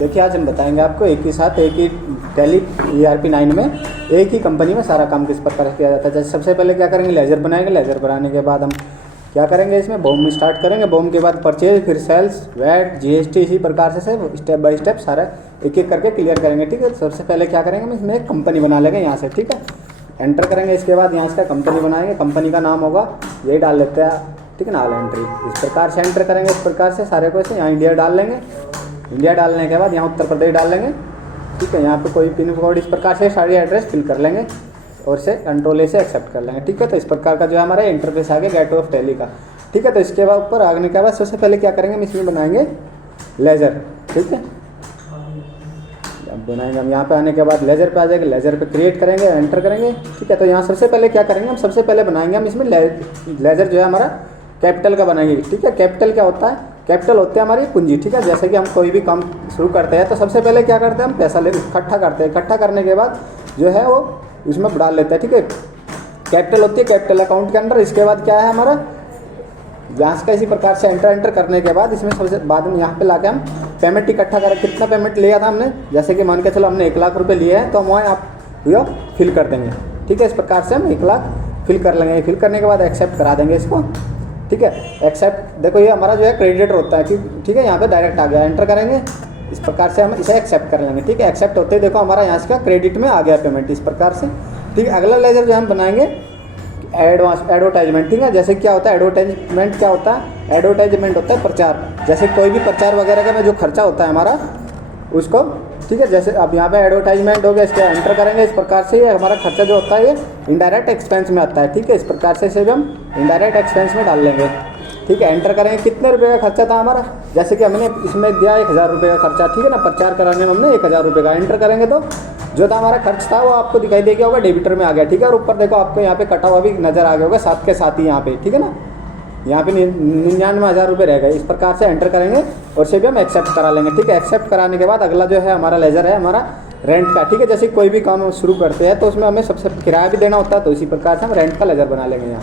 देखिए आज हम बताएंगे आपको एक ही साथ एक ही टैली ERP 9 में एक ही कंपनी में सारा काम किस प्रकार से किया जाता है। जैसे सबसे पहले क्या करेंगे, लेजर बनाएंगे। लेजर बनाने के बाद हम क्या करेंगे, इसमें बॉम स्टार्ट करेंगे। बॉम के बाद परचेज, फिर सेल्स, वैट, GST, इसी प्रकार से स्टेप बाय स्टेप सारा एक एक करके क्लियर करेंगे। ठीक है, सबसे पहले क्या करेंगे, हम इसमें एक कंपनी बना लेंगे यहाँ से। ठीक है, एंटर करेंगे। इसके बाद यहाँ से कंपनी बनाएंगे। कंपनी का नाम होगा, यही डाल लेते हैं। ठीक है ना, ऑल एंट्री इस प्रकार से एंटर करेंगे। इस प्रकार से सारे को ऐसे यहाँ इंडिया डाल लेंगे। इंडिया डालने के बाद यहाँ उत्तर प्रदेश डाल लेंगे। ठीक है, यहाँ पे कोई पिन कोड इस प्रकार से सारी एड्रेस फिल कर लेंगे और से कंट्रोल से एक्सेप्ट कर लेंगे। ठीक है, तो इस प्रकार का जो है हमारा इंटरफेस आ गया गेटवे ऑफ टैली का। ठीक है, तो इसके बाद ऊपर आगने के बाद सबसे पहले क्या करेंगे, हम इसमें बनाएंगे लेजर। ठीक है, अब बनाएंगे हम। यहाँ पे आने के बाद लेजर पे आ जाएंगे। लेजर पे क्रिएट करेंगे, एंटर करेंगे। ठीक है, तो यहाँ सबसे पहले क्या करेंगे, हम सबसे पहले बनाएंगे हम इसमें लेजर जो है हमारा कैपिटल का बनाएंगे। ठीक है, कैपिटल क्या होता है, कैपिटल होते हैं हमारी पूंजी। ठीक है, जैसे कि हम कोई भी काम शुरू करते हैं तो सबसे पहले क्या करते हैं, हम पैसा ले इकट्ठा करते हैं। इकट्ठा करने के बाद जो है वो इसमें डाल लेते हैं। ठीक है, कैपिटल होती है कैपिटल अकाउंट के अंदर। इसके बाद क्या है हमारा ब्याज का, इसी प्रकार से एंटर करने के बाद इसमें सबसे बाद में यहाँ पे लाके हम पेमेंट इकट्ठा करें। कितना पेमेंट लिया था हमने, जैसे कि मान के चलो हमने 1 लाख रुपए लिए हैं, तो हम वहाँ आप ये फिल कर देंगे। ठीक है, इस प्रकार से हम 1 लाख फिल कर लेंगे। फिल करने के बाद एक्सेप्ट करा देंगे इसको। ठीक है, एक्सेप्ट, देखो ये हमारा जो है क्रेडिटर होता है। ठीक है, यहाँ पे डायरेक्ट आ गया, एंटर करेंगे। इस प्रकार से हम इसे एक्सेप्ट कर लेंगे। ठीक है, एक्सेप्ट होते ही देखो हमारा यहाँ से क्रेडिट में आ गया पेमेंट, इस प्रकार से। ठीक है, अगला लेजर जो हम बनाएंगे एडवर्टाइजमेंट। ठीक है, जैसे क्या होता है एडवर्टाइजमेंट, क्या होता है एडवर्टाइजमेंट होता है प्रचार। जैसे कोई भी प्रचार वगैरह का में जो खर्चा होता है हमारा उसको। ठीक है, जैसे अब यहाँ पे एडवर्टाइजमेंट हो गया, इसके एंटर करेंगे। इस प्रकार से ये हमारा खर्चा जो होता है ये इनडायरेक्ट एक्सपेंस में आता है। ठीक है, इस प्रकार से इसे भी हम इनडायरेक्ट एक्सपेंस में डाल लेंगे। ठीक है, एंटर करेंगे। कितने रुपये का खर्चा था हमारा, जैसे कि हमने इसमें दिया 1000 रुपये का खर्चा। ठीक है ना, प्रचार कराने में हमने 1000 रुपये का एंटर करेंगे तो जो था हमारा खर्च था वो आपको दिखाई दे गया होगा, डेबिटर में आ गया। ठीक है, और ऊपर देखो आपको यहाँ पे कटा हुआ भी नजर आ गया होगा साथ के साथ ही यहाँ पे। ठीक है ना, यहाँ पे 99,000 रुपये रह गए। इस प्रकार से एंटर करेंगे और इसे भी हम एक्सेप्ट करा लेंगे। ठीक है, एक्सेप्ट कराने के बाद अगला जो है हमारा लेजर है हमारा रेंट का। ठीक है, जैसे कोई भी काम हम शुरू करते हैं तो उसमें हमें सबसे किराया भी देना होता है, तो इसी प्रकार से हम रेंट का लेजर बना लेंगे यहाँ।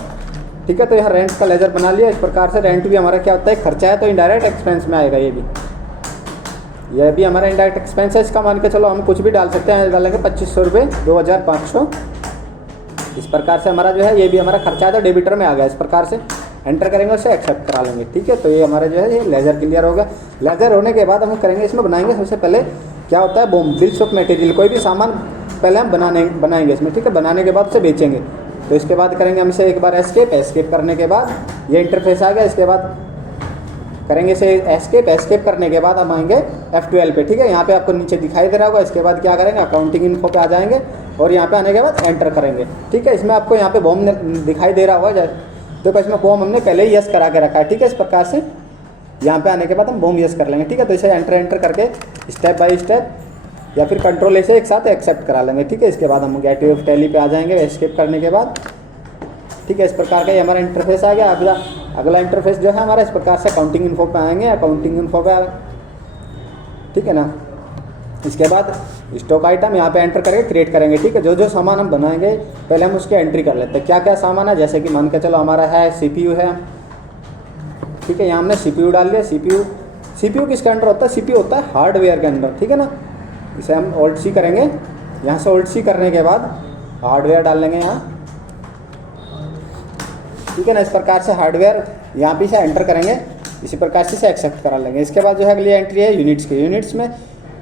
ठीक है, तो यहाँ रेंट का लेजर बना लिया। इस प्रकार से रेंट भी हमारा क्या होता है, खर्चा है, तो इनडायरेक्ट एक्सपेंस में आएगा। ये भी हमारा इनडायरेक्ट एक्सपेंस है। इसका मान के चलो हम कुछ भी डाल सकते हैं, डालेंगे 2500 रुपये, 2500। इस प्रकार से हमारा जो है ये भी हमारा खर्चा है, तो डेबिटर में आ गया। इस प्रकार से एंटर करेंगे, उससे एक्सेप्ट करा लेंगे। ठीक है, तो ये हमारा जो है ये लेजर क्लियर हो गया। लेजर होने के बाद हम करेंगे, इसमें बनाएंगे सबसे पहले क्या होता है बॉम, बिल्स ऑफ मटेरियल। कोई भी सामान पहले हम बनाएंगे इसमें। ठीक है, बनाने के बाद उसे बेचेंगे। तो इसके बाद करेंगे हम इसे एक बार एस्केप करने के बाद ये इंटरफेस आ गया। इसके बाद करेंगे इसे एस्केप करने के बाद हम आएंगे F12 पे। ठीक है, यहाँ पे आपको नीचे दिखाई दे रहा होगा। इसके बाद क्या करेंगे, अकाउंटिंग इन्फो पे आ जाएंगे और यहाँ पे आने के बाद एंटर करेंगे। ठीक है, इसमें आपको यहाँ पे बॉम दिखाई दे रहा होगा, तो इसमें बॉम हमने पहले ही यस करा के रखा है। ठीक है, इस प्रकार से यहाँ पे आने के बाद हम बॉम यस कर लेंगे। ठीक है, तो इसे एंटर करके स्टेप बाय स्टेप या फिर कंट्रोल से एक साथ एक्सेप्ट करा लेंगे। ठीक है, इसके बाद हम गेटवे ऑफ टैली पे आ जाएंगे एस्केप करने के बाद। ठीक है, इस प्रकार का ये हमारा इंटरफेस आ गया। अगला इंटरफेस जो है हमारा इस प्रकार से अकाउंटिंग इन्फो पे आएंगे, अकाउंटिंग इन्फो पे। ठीक है ना, इसके बाद स्टॉक आइटम यहाँ पे एंटर करके क्रिएट करेंगे। ठीक है, जो सामान हम बनाएंगे पहले हम उसकी एंट्री कर लेते हैं। क्या क्या सामान है, जैसे कि मान के चलो हमारा है CPU है। ठीक है, यहाँ हमने CPU डाल लिया। CPU किसके अंडर होता है, CPU होता है हार्डवेयर के अंदर। ठीक है ना, इसे हम Alt C करेंगे। यहाँ से Alt C करने के बाद हार्डवेयर डाल लेंगे यहाँ। ठीक है ना, इस प्रकार से हार्डवेयर यहाँ पे से एंटर करेंगे। इसी प्रकार से इसे एक्सेप्ट करा लेंगे। इसके बाद जो है अगली एंट्री है यूनिट्स की। यूनिट्स में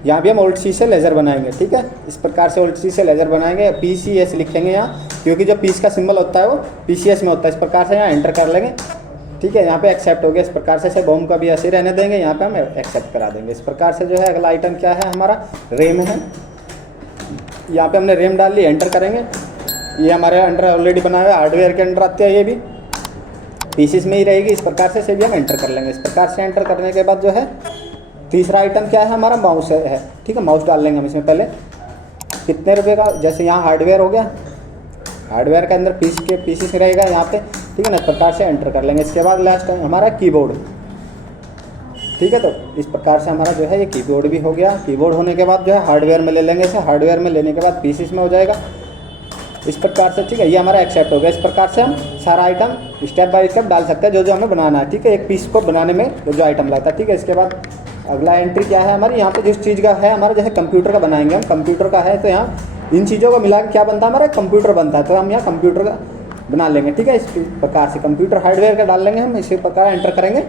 यहाँ भी हम Alt C से लेजर बनाएंगे। ठीक है, इस प्रकार से Alt C से लेजर बनाएंगे। PCS लिखेंगे यहाँ, क्योंकि जो पीस का सिंबल होता है वो PCS में होता है। इस प्रकार से यहाँ एंटर कर लेंगे। ठीक है, यहाँ पे एक्सेप्ट हो गया। इस प्रकार से बॉम का भी ऐसे रहने देंगे, यहाँ पे हम एक्सेप्ट करा देंगे। इस प्रकार से जो है अगला आइटम क्या है हमारा रेम है। यहाँ पे हमने रेम डाल ली, एंटर करेंगे। ये हमारे अंडर ऑलरेडी बनाया हुआ हार्डवेयर के अंडर आते हैं, ये भी पीसीस में ही रहेगी। इस प्रकार से इसे भी हम एंटर कर लेंगे। इस प्रकार से एंटर करने के बाद जो है तीसरा आइटम क्या है हमारा माउस है। ठीक है, माउस डाल लेंगे हम इसमें पहले कितने रुपए का, जैसे यहाँ हार्डवेयर हो गया, हार्डवेयर के अंदर पीसीस रहेगा यहाँ पे। ठीक है ना, इस प्रकार से एंटर कर लेंगे। इसके बाद लास्ट हमारा कीबोर्ड। ठीक है, तो इस प्रकार से हमारा जो है ये कीबोर्ड भी हो गया। कीबोर्ड होने के बाद जो है हार्डवेयर में ले लेंगे इसे। हार्डवेयर में लेने के बाद पीसीस में हो जाएगा इस प्रकार से। ठीक है, ये हमारा एक्सेप्ट हो गया। इस प्रकार से हम सारा आइटम स्टेप बाय स्टेप डाल सकते हैं जो हमें बनाना है। ठीक है, एक पीस को बनाने में जो आइटम लगता है। ठीक है, इसके बाद अगला एंट्री क्या है हमारी, यहाँ पे जिस चीज़ का है हमारा, जैसे कंप्यूटर का बनाएंगे हम, कंप्यूटर का है तो यहाँ इन चीज़ों को मिला के क्या बनता है हमारा, कंप्यूटर बनता है। तो हम यहाँ कंप्यूटर का बना लेंगे, ठीक है। इस प्रकार से कंप्यूटर हार्डवेयर का डाल लेंगे हम, इसी प्रकार एंटर करेंगे।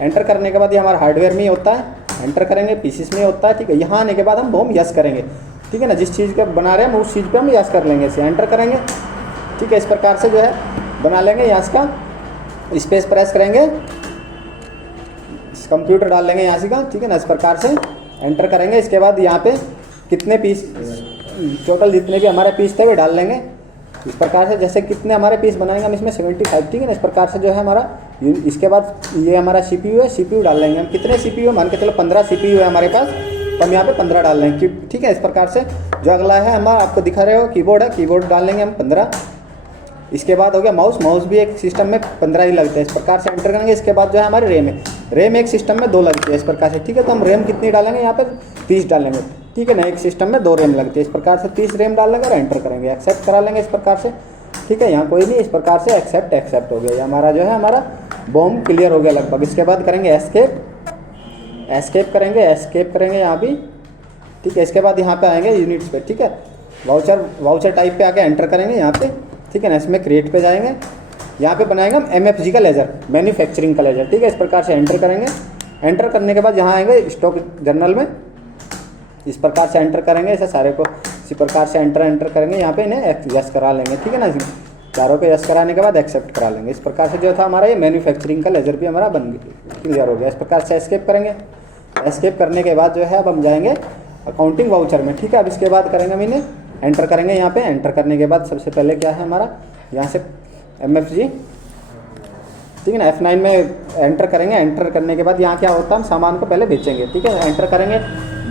एंटर करने के बाद ये हमारा हार्डवेयर में ही होता है, एंटर करेंगे, पीसीस में होता है, ठीक है। यहाँ आने के बाद हम बोम यस करेंगे, ठीक है ना। जिस चीज़ का बना रहे हैं हम उस चीज़ पे हम यस कर लेंगे, इसे एंटर करेंगे, ठीक है। इस प्रकार से जो है बना लेंगे। यहाँ का स्पेस प्रेस करेंगे, कंप्यूटर डाल लेंगे यहाँ से का, ठीक है ना। इस प्रकार से एंटर करेंगे। इसके बाद यहाँ पे कितने पीस, टोटल जितने भी हमारे पीस थे वो डाल लेंगे। इस प्रकार से जैसे कितने हमारे पीस बनाएंगे हम इसमें 75, ठीक है ना। इस प्रकार से जो है हमारा, इसके बाद ये हमारा CPU है, CPU डाल लेंगे हम। कितने CPU है, मान के चलो 15 CPU है हमारे पास, तो हम यहाँ पे 15 डाल लेंगे, ठीक है। इस प्रकार से जो अगला है हमारा, आपको दिखा रहे हो कीबोर्ड है, कीबोर्ड डाल लेंगे हम 15। इसके बाद हो गया माउस, माउस भी एक सिस्टम में 15 ही लगते हैं। इस प्रकार से एंटर करेंगे। इसके बाद जो है हमारी रैम है, रैम एक सिस्टम में 2 लगती है, इस प्रकार से, ठीक है। तो हम रैम कितनी डालेंगे यहाँ पे, 30 डालेंगे, ठीक है ना। एक सिस्टम में 2 रैम लगती है, इस प्रकार से 30 रैम डाल लेंगे और एंटर करेंगे, एक्सेप्ट करा लेंगे इस प्रकार से, ठीक है। यहाँ कोई नहीं, इस प्रकार से एक्सेप्ट हो गया। हमारा जो है हमारा बॉम्ब क्लियर हो गया लगभग। इसके बाद करेंगे एस्केप करेंगे यहाँ भी, ठीक है। इसके बाद यहाँ पे आएंगे यूनिट्स पे, ठीक है। वाउचर टाइप पे आके एंटर करेंगे यहाँ पे, ठीक है ना। इसमें क्रिएट पे जाएंगे, यहाँ पे बनाएंगे हम MFG का लेजर, मैन्युफैक्चरिंग का लेजर, ठीक है। इस प्रकार से एंटर करेंगे। एंटर करने के बाद यहाँ आएंगे स्टॉक जर्नल में, इस प्रकार से एंटर करेंगे। ऐसे सारे को इसी प्रकार से एंटर करेंगे। यहाँ पे इन्हें यस करा लेंगे, ठीक है ना। चारों को यस कराने के बाद एक्सेप्ट करा लेंगे। इस प्रकार से जो था हमारा ये मैन्युफैक्चरिंग का लेजर भी हमारा बन गया, क्लियर हो गया। इस प्रकार से एस्केप करेंगे। एस्केप करने के बाद जो है अब हम जाएंगे अकाउंटिंग वाउचर में, ठीक है। अब इसके बाद करेंगे हम इन्हें एंटर करेंगे। यहाँ पे एंटर करने के बाद सबसे पहले क्या है हमारा, यहाँ से MFG, ठीक है ना, F9 में एंटर करेंगे। एंटर करने के बाद यहाँ क्या होता है, हम सामान को पहले बेचेंगे, ठीक है। एंटर करेंगे,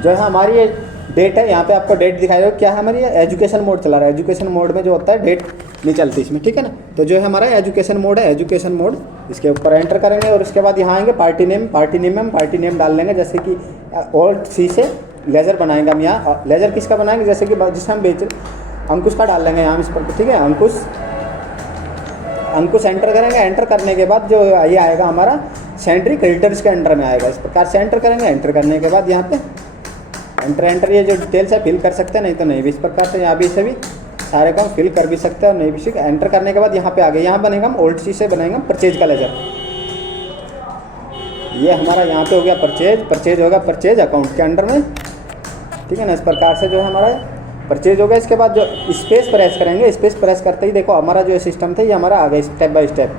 जो है हमारी ये डेट है, यहाँ पे आपको डेट दिखाई दे, क्या है हमारी एजुकेशन मोड चला रहा है। एजुकेशन मोड में जो होता है डेट नहीं चलती इसमें, ठीक है ना। तो जो है हमारा एजुकेशन मोड है, एजुकेशन मोड, इसके ऊपर एंटर करेंगे। और उसके बाद यहाँ आएंगे पार्टी नेम में हम पार्टी नेम डाल लेंगे। जैसे कि Alt+C से लेजर बनाएंगे हम। यहाँ लेजर किसका बनाएंगे, जैसे कि जिसे हम बेच अंकुश का डाल लेंगे यहाँ इस पर, ठीक है। अंकुश एंटर करेंगे। एंटर करने के बाद जो ये आएगा हमारा सेंट्री क्रेडिटर्स के अंडर में आएगा। इस प्रकार से एंटर करेंगे। एंटर करने के बाद यहाँ पे एंटर ये जो डिटेल्स है फिल कर सकते हैं, नहीं तो नहीं भी। इस प्रकार से यहाँ भी इसे भी सारे काम फिल कर भी सकते हैं और नहीं भी। एंटर करने के बाद यहाँ पे आ गए, यहाँ बनेगा हम Alt+C से बनाएंगे हम परचेज का लेजर। ये हमारा यहाँ पे हो गया परचेज होगा परचेज अकाउंट के अंडर में, ठीक है ना। इस प्रकार से जो है हमारा परचेज होगा। इसके बाद जो स्पेस प्रेस करेंगे, स्पेस प्रेस करते ही देखो हमारा जो सिस्टम था ये हमारा आ गया स्टेप बाय स्टेप,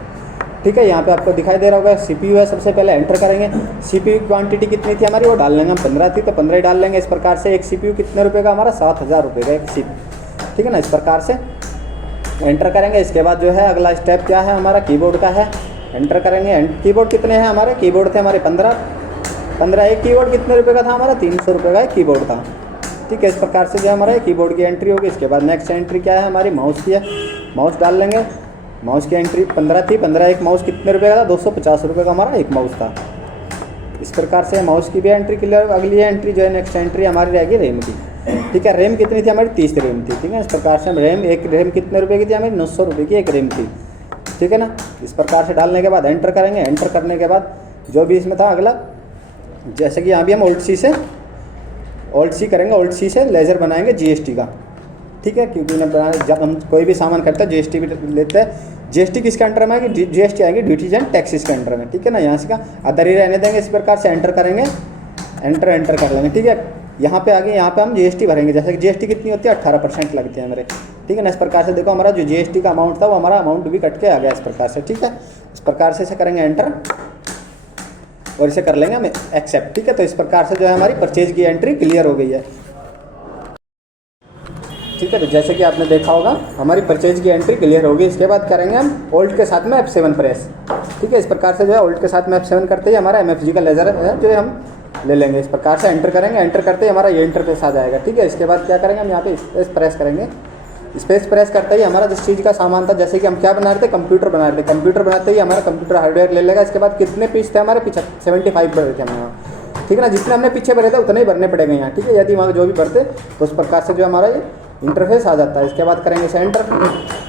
ठीक है। यहाँ पे आपको दिखाई दे रहा होगा CPU है। सबसे पहले एंटर करेंगे। CPU की क्वांटिटी कितनी थी हमारी, वो डाल लेंगे हम, 15 थी तो 15 ही डाल लेंगे। इस प्रकार से एक CPU कितने रुपए का हमारा, 7000 रुपये का एक CPU, ठीक है ना। इस प्रकार से एंटर करेंगे। इसके बाद जो है अगला स्टेप क्या है हमारा, कीबोर्ड का है। एंटर करेंगे। कीबोर्ड कितने हैं हमारे, कीबोर्ड थे हमारे 15। एक कीबोर्ड कितने रुपये का था हमारा, 300 रुपये का एक कीबोर्ड था, ठीक है। इस प्रकार से जो हमारा कीबोर्ड की एंट्री होगी। इसके बाद नेक्स्ट एंट्री क्या है हमारी, माउस की है। माउस डाल लेंगे। माउस की एंट्री 15 थी, 15 एक माउस कितने रुपए का था, 250 रुपये का हमारा एक माउस था। इस प्रकार से माउस की भी एंट्री क्लियर। अगली एंट्री जो है नेक्स्ट एंट्री हमारी रहेगी रैम की, ठीक है। रैम कितनी थी हमारी, 30 रैम थी, ठीक है। इस प्रकार से हम एक रैम कितने रुपए की थी हमारी, 900 रुपये की एक रैम थी, ठीक है ना। इस प्रकार से डालने के बाद एंटर करेंगे। एंटर करने के बाद जो भी इसमें था अगला, जैसे कि यहाँ भी हम Alt+C करेंगे। Alt+C से लेजर बनाएंगे GST का, ठीक है। क्योंकि जब हम कोई भी सामान करते हैं GST भी लेते हैं। GST किसके अंडर में आएगी, GST आएगी ड्यूटीज एंड टैक्सेस के अंडर में, ठीक है ना। यहाँ से का अदर ही रहने देंगे। इस प्रकार से एंटर करेंगे। एंटर कर लेंगे, ठीक है। यहाँ पे आगे, यहाँ पे हम GST भरेंगे। जैसे कि GST कितनी होती है, 18% लगती है मेरे, ठीक है ना। इस प्रकार से देखो हमारा जो GST का अमाउंट था वो हमारा अमाउंट भी कट के आ गया इस प्रकार से, ठीक है। इस प्रकार से इसे करेंगे एंटर और इसे कर लेंगे हम एक्सेप्ट, ठीक है। तो इस प्रकार से जो है हमारी परचेज की एंट्री क्लियर हो गई है, ठीक है। तो जैसे कि आपने देखा होगा हमारी परचेज की एंट्री क्लियर होगी। इसके बाद करेंगे हम Alt के साथ में F7 प्रेस, ठीक है। इस प्रकार से जो है Alt के साथ में F7 करते ही हमारा MFG का लेजर है जो हम ले लेंगे। इस प्रकार से एंटर करेंगे। एंटर करते ही हमारा ये इंटरफेस आ जाएगा, ठीक है। इसके बाद क्या करेंगे हम यहाँ पे स्पेस प्रेस करेंगे। स्पेस प्रेस करते ही हमारा जिस चीज़ का सामान था, जैसे कि हम क्या बना रहे थे, कंप्यूटर बना रहे थे। कंप्यूटर बनाते ही हमारा कंप्यूटर हार्डवेयर ले लेगा। इसके बाद कितने पीस थे हमारे, 75 भरे थे हम यहाँ, ठीक है ना। जितने हमने पीछे भरे थे उतने ही भरने पड़ेंगे यहाँ, ठीक है। यदि वहाँ जो भी भरते तो उस प्रकार से जो हमारा ये इंटरफेस आ जाता है। इसके बाद करेंगे इसे एंटर,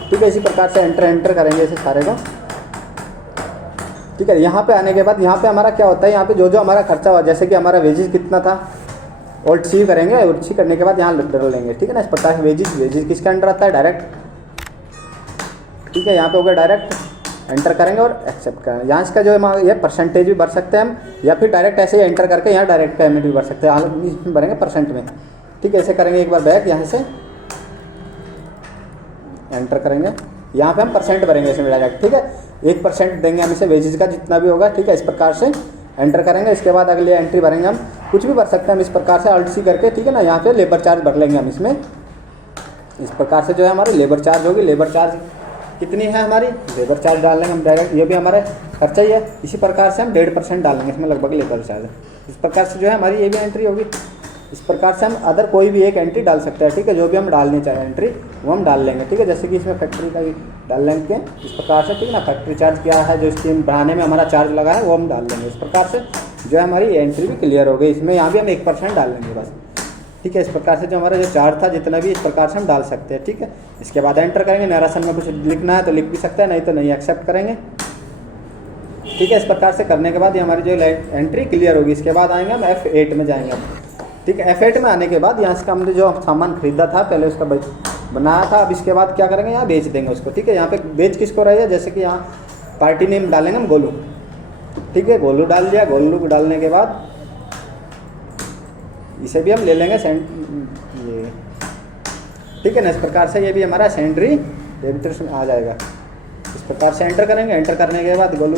ठीक है। इसी प्रकार से एंटर करेंगे इसे सारे को। ठीक है। यहाँ पे आने के बाद यहाँ पे हमारा क्या होता है, यहाँ पे जो जो हमारा खर्चा हुआ, जैसे कि हमारा वेजेस कितना था, ऑल्ट सी करेंगे, ऑल्ट सी करने के बाद यहाँ डाल लेंगे, ठीक है ना। इस प्रकार से वेजेस किसके अंडर आता है, डायरेक्ट, ठीक है। यहाँ पे हो गया डायरेक्ट, एंटर करेंगे और एक्सेप्ट करेंगे। यहाँ इसका जो है ये परसेंटेज भी भर सकते हैं हम, या फिर डायरेक्ट ऐसे ही एंटर करके यहाँ डायरेक्ट पेमेंट भी भर सकते हैं, इसमें भरेंगे परसेंट में, ठीक है। ऐसे करेंगे, एक बार बैक यहाँ से एंटर करेंगे, यहाँ पे हम परसेंट भरेंगे इसमें डायरेक्ट, ठीक है। 1% देंगे हम इसे वेजेस का जितना भी होगा, ठीक है। इस प्रकार से एंटर करेंगे। इसके बाद अगली एंट्री भरेंगे, हम कुछ भी भर सकते हैं हम इस प्रकार से अल्ट सी करके, ठीक है ना। यहाँ पे लेबर चार्ज भर लेंगे हम इसमें, इस प्रकार से जो है हमारी लेबर चार्ज होगी। लेबर चार्ज कितनी है हमारी, लेबर चार्ज डाल लेंगे हम डायरेक्ट, ये भी हमारा खर्चा ही है। इसी प्रकार से हम 1.5% डालेंगे इसमें लगभग लेबर चार्ज। इस प्रकार से जो है हमारी ये भी एंट्री होगी। इस प्रकार से हम अदर कोई भी एक एंट्री डाल सकते हैं, ठीक है। जो भी हम डालनी चाहें एंट्री वो हम डाल लेंगे, ठीक है। जैसे कि इसमें फैक्ट्री का भी डाल लेंगे इस प्रकार से, ठीक है ना। फैक्ट्री चार्ज क्या है, जो स्टीम बनाने में हमारा चार्ज लगा है वो हम डाल लेंगे। इस प्रकार से जो है हमारी एंट्री भी क्लियर हो गई। इसमें यहाँ भी हम 1% डाल लेंगे बस, ठीक है। इस प्रकार से जो हमारा जो चार्ज था जितना भी, इस प्रकार से हम डाल सकते हैं, ठीक है। इसके बाद एंटर करेंगे। नरेशन में कुछ लिखना है तो लिख भी सकते हैं, नहीं तो नहीं एक्सेप्ट करेंगे, ठीक है। इस प्रकार से करने के बाद ये हमारी जो एंट्री क्लियर होगी। इसके बाद आएंगे हम F8 में जाएंगे, ठीक है। F8 में आने के बाद यहाँ से हमने जो सामान खरीदा था पहले उसका बनाया था, अब इसके बाद क्या करेंगे, यहाँ बेच देंगे उसको, ठीक है। यहाँ पे बेच किसको रही है, जैसे कि यहाँ पार्टी नेम डालेंगे हम गोलू, ठीक है। गोलू डाल दिया। गोलू को डालने के बाद इसे भी हम ले लेंगे ये, ठीक है ना। इस प्रकार से ये भी हमारा सेंड्री डेबिटर्स में आ जाएगा। इस प्रकार से एंटर करेंगे। एंटर करने के बाद गोलू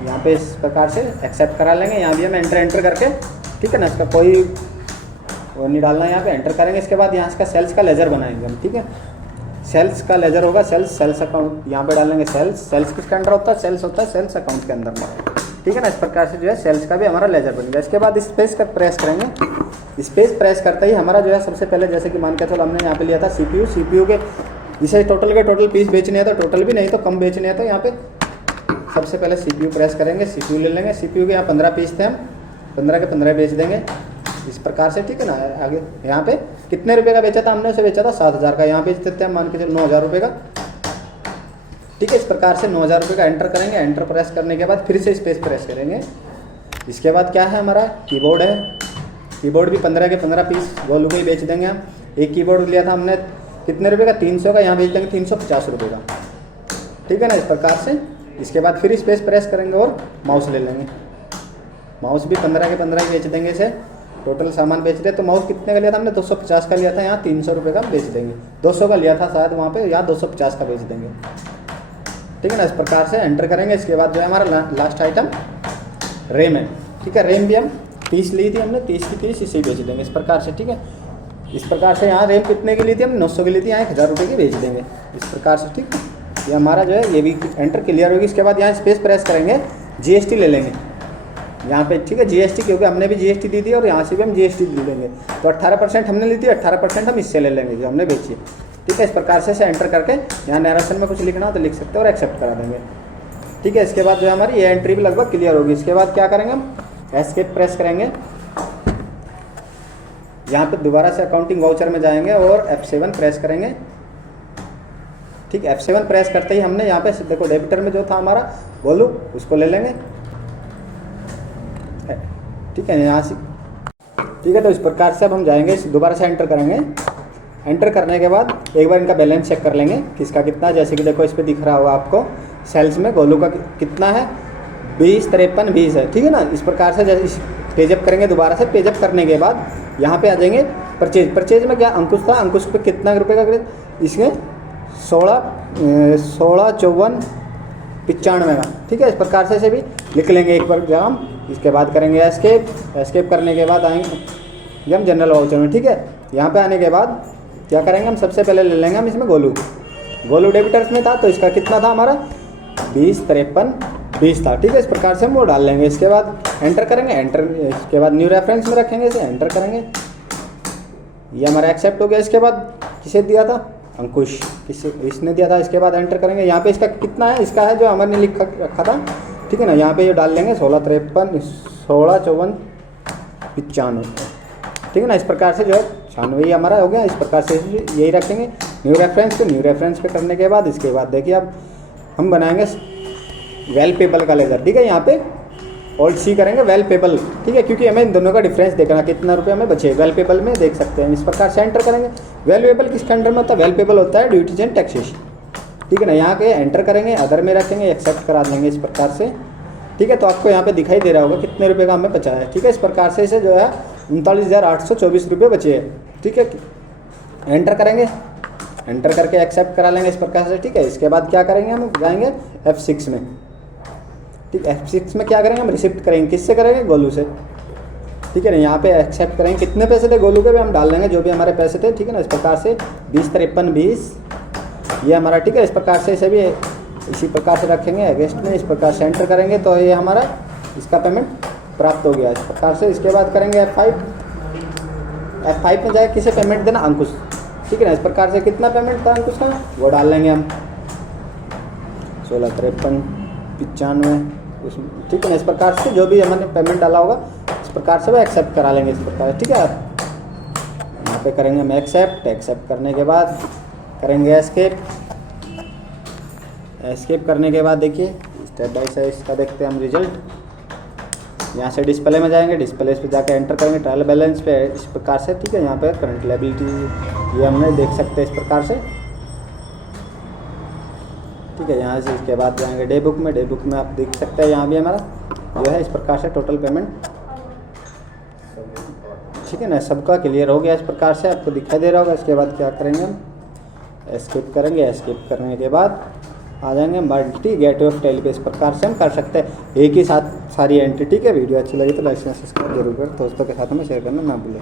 यहाँ पे इस प्रकार से एक्सेप्ट करा लेंगे। यहाँ भी हम एंटर करके, ठीक है ना। इसका कोई वो नहीं डालना है, यहाँ पे एंटर करेंगे। इसके बाद यहाँ इसका सेल्स का लेजर बनाएंगे हम, ठीक है। सेल्स का लेजर होगा, सेल्स अकाउंट यहाँ पे डालेंगे। सेल्स किसके अंदर होता है, सेल्स होता है सेल्स अकाउंट के अंदर में, ठीक है ना। इस प्रकार से जो है सेल्स का भी हमारा लेजर बनेगा। इसके बाद स्पेस का प्रेस करेंगे। स्पेस प्रेस करते ही हमारा जो है सबसे पहले, जैसे कि मान के चलो हमने यहाँ पे लिया था सीपीयू के, इसे टोटल के टोटल पीस बेचने हैं तो टोटल भी नहीं तो कम बेचने हैं तो यहाँ पे सबसे पहले सीपीयू प्रेस करेंगे। सीपीयू ले लेंगे। सीपीयू के यहाँ 15 पीस थे, हम 15 के 15 बेच देंगे इस प्रकार से, ठीक है ना। आगे यहाँ पे कितने रुपए का बेचा था हमने, उसे बेचा था 7,000 का, यहाँ बेच देते हैं मान के चलो 9,000 रुपये का, ठीक है। इस प्रकार से 9,000 रुपये का एंटर करेंगे। एंटर प्रेस करने के बाद फिर से स्पेस प्रेस करेंगे। इसके बाद क्या है हमारा कीबोर्ड है। कीबोर्ड भी 15 के 15 पीस गोलू को ही बेच देंगे हम। एक कीबोर्ड लिया था हमने कितने रुपए का, 300 का, यहाँ बेच देंगे 350 रुपये का, ठीक है ना। इस प्रकार से इसके बाद फिर स्पेस प्रेस करेंगे और माउस ले लेंगे। माउस भी 15 के 15 ही बेच देंगे। इसे टोटल सामान बेच रहे तो माउस कितने का लिया था हमने, 250 का लिया था, यहाँ 300 रुपये का बेच देंगे। 200 का लिया था शायद वहाँ पे, यहाँ 250 का बेच देंगे, ठीक है ना। इस प्रकार से एंटर करेंगे। इसके बाद जो है हमारा लास्ट आइटम रेम है, ठीक है। रेम भी हम 30 ली थी हमने, 30 की 30 इसे बेच देंगे इस प्रकार से, ठीक है। इस प्रकार से यहाँ रेम कितने की ली थी हम, 900 की ली थी, यहाँ 1,000 रुपये की बेच देंगे इस प्रकार से, ठीक है। ये हमारा जो है ये भी एंटर क्लियर होगी। इसके बाद यहाँ स्पेस प्रेस करेंगे, जीएसटी ले लेंगे यहाँ पे, ठीक है। जीएसटी क्योंकि हमने भी जीएसटी दी थी और यहाँ से भी हम जीएसटी ले लेंगे, तो 18% हमने ली थी, 18% हम इससे ले लेंगे जो हमने बेची, ठीक है। इस प्रकार से एंटर करके यहाँ नरेशन में कुछ लिखना हो तो लिख सकते हैं और एक्सेप्ट करा देंगे, ठीक है। इसके बाद जो है हमारी ये एंट्री भी लगभग क्लियर होगी। इसके बाद क्या करेंगे हम, एस्केप प्रेस करेंगे। यहाँ पे दोबारा से अकाउंटिंग वाउचर में जाएंगे और F7 प्रेस करेंगे, ठीक है। F7 प्रेस करते ही हमने यहाँ पे देखो डेबिटर में जो था हमारा बोलू उसको ले लेंगे, ठीक है। यहाँ से ठीक है। तो इस प्रकार से अब हम जाएंगे, दोबारा से एंटर करेंगे। एंटर करने के बाद एक बार इनका बैलेंस चेक कर लेंगे किसका कितना, जैसे कि देखो इस पर दिख रहा होगा आपको सेल्स में गोलू का कितना है, 20, 53, 20 है, ठीक है ना। इस प्रकार से जैसे पेजअप करेंगे, दोबारा से पेजअप करने के बाद यहाँ पे आ जाएंगे परचेज। परचेज में क्या अंकुश था, अंकुश पे कितना रुपये का खरीद, इसमें 16, 54, 95 का, ठीक है। इस प्रकार से इसे भी लिख लेंगे एक बार जब हम। इसके बाद करेंगे एस्केप करने के बाद आएंगे हम जनरल वाउचर में, ठीक है। यहाँ पे आने के बाद क्या करेंगे हम, सबसे पहले ले लेंगे हम इसमें गोलू डेबिटर्स में था तो इसका कितना था हमारा 20, 53, 20 था, ठीक है। इस प्रकार से हम वो डाल लेंगे। इसके बाद एंटर करेंगे। इसके बाद न्यू रेफरेंस में रखेंगे, इसे एंटर करेंगे। ये हमारा एक्सेप्ट हो गया। इसके बाद किसे दिया था, अंकुश, इसने दिया था। इसके बाद एंटर करेंगे। यहाँ पे इसका कितना है, इसका है जो हमने लिख रखा था, ठीक है ना। यहाँ पे ये डाल लेंगे 16, 53, 16, 54, 95, ठीक है ना। इस प्रकार से जो है 96 हमारा हो गया। इस प्रकार से यही रखेंगे न्यू रेफरेंस पे। न्यू रेफरेंस पे करने के बाद इसके बाद देखिए अब हम बनाएंगे वैल्यूएबल का लेज़र, ठीक है। यहाँ पे ऑल्ट सी करेंगे वैल्यूएबल, ठीक है, क्योंकि हमें इन दोनों का डिफरेंस देखना कितना रुपये हमें बचे। वैल्यूएबल में देख सकते हैं, इस प्रकार से एंटर करेंगे। वैल्यूएबल किसके अंडर में होता है? वैल्यूएबल होता है ड्यूटीज एंड टैक्सेस, ठीक है ना। यहाँ के एंटर करेंगे, अदर में रखेंगे, एक्सेप्ट करा देंगे इस प्रकार से, ठीक है। तो आपको यहाँ पे दिखाई दे रहा होगा कितने रुपये का हमें बचा है, ठीक है। इस प्रकार से इसे जो है 39,824 रुपये बचे हैं, ठीक है। एंटर करेंगे, एंटर करके एक्सेप्ट करा लेंगे इस प्रकार से, ठीक है। इसके बाद क्या करेंगे, हम जाएंगे F6 में, ठीक है। F6 में क्या करेंगे, हम रिसिप्ट करेंगे, किससे करेंगे? गोलू से, ठीक है ना। यहाँ पे एक्सेप्ट करेंगे, कितने पैसे थे गोलू के भी हम डाल देंगे, जो भी हमारे पैसे थे, ठीक है ना। इस प्रकार से 20-53-20 ये हमारा, ठीक है। इस प्रकार से इसे भी इसी प्रकार से रखेंगे अगेंस्ट में, इस प्रकार से एंटर करेंगे तो ये हमारा इसका पेमेंट प्राप्त हो गया इस प्रकार से। इसके बाद करेंगे F5 में जाए किसे पेमेंट देना? अंकुश, ठीक है ना। इस प्रकार से कितना पेमेंट था अंकुश का वो डाल लेंगे हम 16-53-95 उसमें, ठीक है ना। इस प्रकार से जो भी हमने पेमेंट डाला होगा इस प्रकार से वो एक्सेप्ट करा लेंगे इस प्रकार, ठीक है। यहाँ पे करेंगे हम एक्सेप्ट करने के बाद करेंगे एस्केप करने के बाद देखिए स्टेप बाय स्टेप इसका देखते हैं हम रिजल्ट। यहाँ से डिस्प्ले में जाएंगे, डिस्प्ले पे जाकर एंटर करेंगे ट्रायल बैलेंस पे इस प्रकार से, ठीक है। यहाँ पे करंट लायबिलिटी ये हमने देख सकते हैं इस प्रकार से, ठीक है। यहाँ से इसके बाद जाएंगे डे बुक में आप देख सकते हैं यहाँ भी हमारा जो है इस प्रकार से टोटल पेमेंट, ठीक है ना। सबका क्लियर हो गया इस प्रकार से आपको दिखाई दे रहा होगा। इसके बाद क्या करेंगे, हम एस्केप करेंगे, एस्केप करने के बाद आ जाएंगे मल्टी गेटवे ऑफ टेली पे। इस प्रकार से हम कर सकते हैं एक ही साथ सारी एंट्री, ठीक है। वीडियो अच्छी लगी तो लाइक सब्सक्राइब जरूर करें, दोस्तों के साथ में शेयर करना ना भूलें।